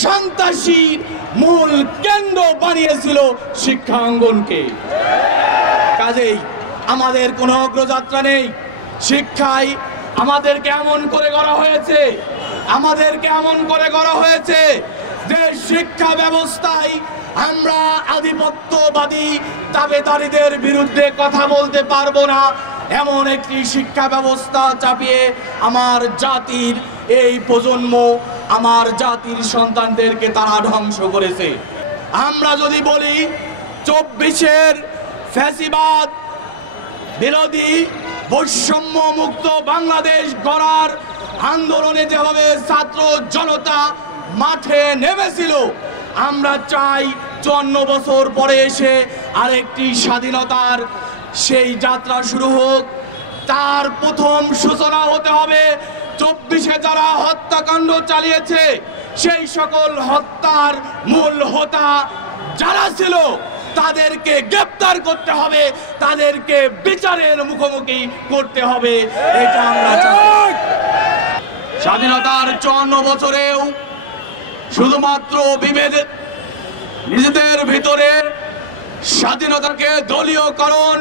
সন্ত্রাসীর মূল কেন্দ্র বানিয়েছিল শিক্ষাঙ্গনকে। কাজেই আমাদের কোনো অগ্রযাত্রা নেই। শিক্ষায় আমাদেরকে এমন করে গড়া হয়েছে, যে শিক্ষা ব্যবস্থায় আমরা আধিপত্যবাদী দাবেদারীদের বিরুদ্ধে কথা বলতে পারবো না, এমন একটি শিক্ষা ব্যবস্থা চাপিয়ে আমার জাতির এই প্রজন্ম, আমার জাতির সন্তানদেরকে তারা ধ্বংস করেছে। আমরা যদি বলি 24-এর ফ্যাসিবাদ বিরোধী বৈষম্য মুক্ত বাংলাদেশ গড়ার আন্দোলনে যেভাবে ছাত্র জনতা মাঠে নেমেছিল, আমরা চাই 54 বছর পরে এসে আরেকটি স্বাধীনতার সেই যাত্রা শুরু হোক। তার প্রথম সূচনা হতে হবে 24-এ যারা হত্যাকাণ্ড চালিয়েছে, সেই সকল হত্যার মূল হোতা যারা ছিল তাদেরকে গ্রেফতার করতে হবে, তাদেরকে বিচারের মুখোমুখি করতে হবে। এটা আমরা চাই। স্বাধীনতার 54 বছরেও শুধুমাত্র বিভেদ, নিজেদের ভিতরে স্বাধীনতাকে দলীয়করণ,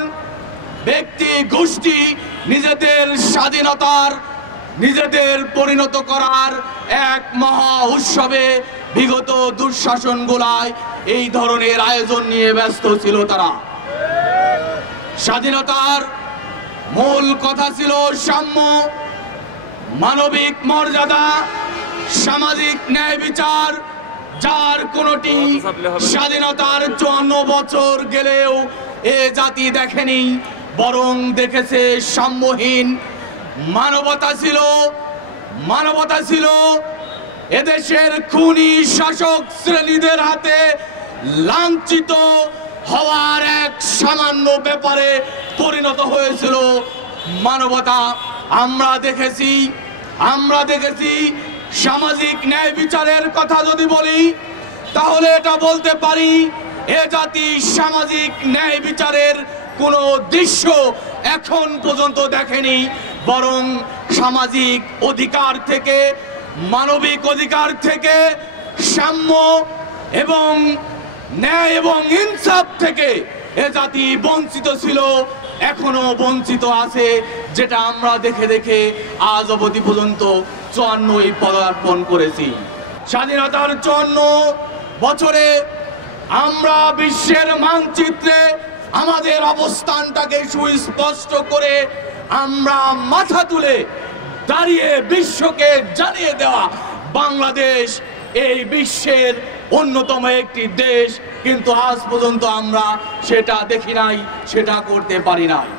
ব্যক্তি গোষ্ঠী নিজেদের স্বাধীনতার নিজেদের পরিণত করার এক মহা উৎসবে বিগত দুঃশাসনগুলায় এই ধরনের আয়োজন নিয়ে ব্যস্ত ছিল তারা। স্বাধীনতার মূল কথা ছিল সাম্য, মানবিক মর্যাদা, সামাজিক ন্যায় বিচার, যার কোনটি স্বাধীনতার 54 বছর গেলেও এ জাতি দেখেনি, বরং দেখেছে সাম্যহীন। মানবতা ছিল এদেশের খুনি শাসক শ্রেণীদের হাতে লাঞ্ছিত হওয়ার এক সামান্য ব্যাপারে পরিণত হয়েছিল মানবতা। আমরা দেখেছি সামাজিক ন্যায় বিচারের কথা যদি বলি, তাহলে এটা বলতে পারি এ জাতি সামাজিক ন্যায় বিচারের কোনো দৃশ্য এখন পর্যন্ত দেখেনি, বরং সামাজিক অধিকার থেকে, মানবিক অধিকার থেকে, সাম্য এবং ন্যায় এবং ইনসাফ থেকে এ জাতি বঞ্চিত ছিল, এখনো বঞ্চিত আছে, যেটা আমরা দেখে আজ অবধি পর্যন্ত 54 পদার্পণ করেছি। স্বাধীনতার 54 বছরে আমরা বিশ্বের মানচিত্রে আমাদের অবস্থানটাকে সুস্পষ্ট করে আমরা মাথা তুলে দাঁড়িয়ে বিশ্বকে জানিয়ে দেওয়া বাংলাদেশ এই বিশ্বের অন্যতম একটি দেশ, কিন্তু আজ পর্যন্ত আমরা সেটা দেখি নাই, সেটা করতে পারি নাই।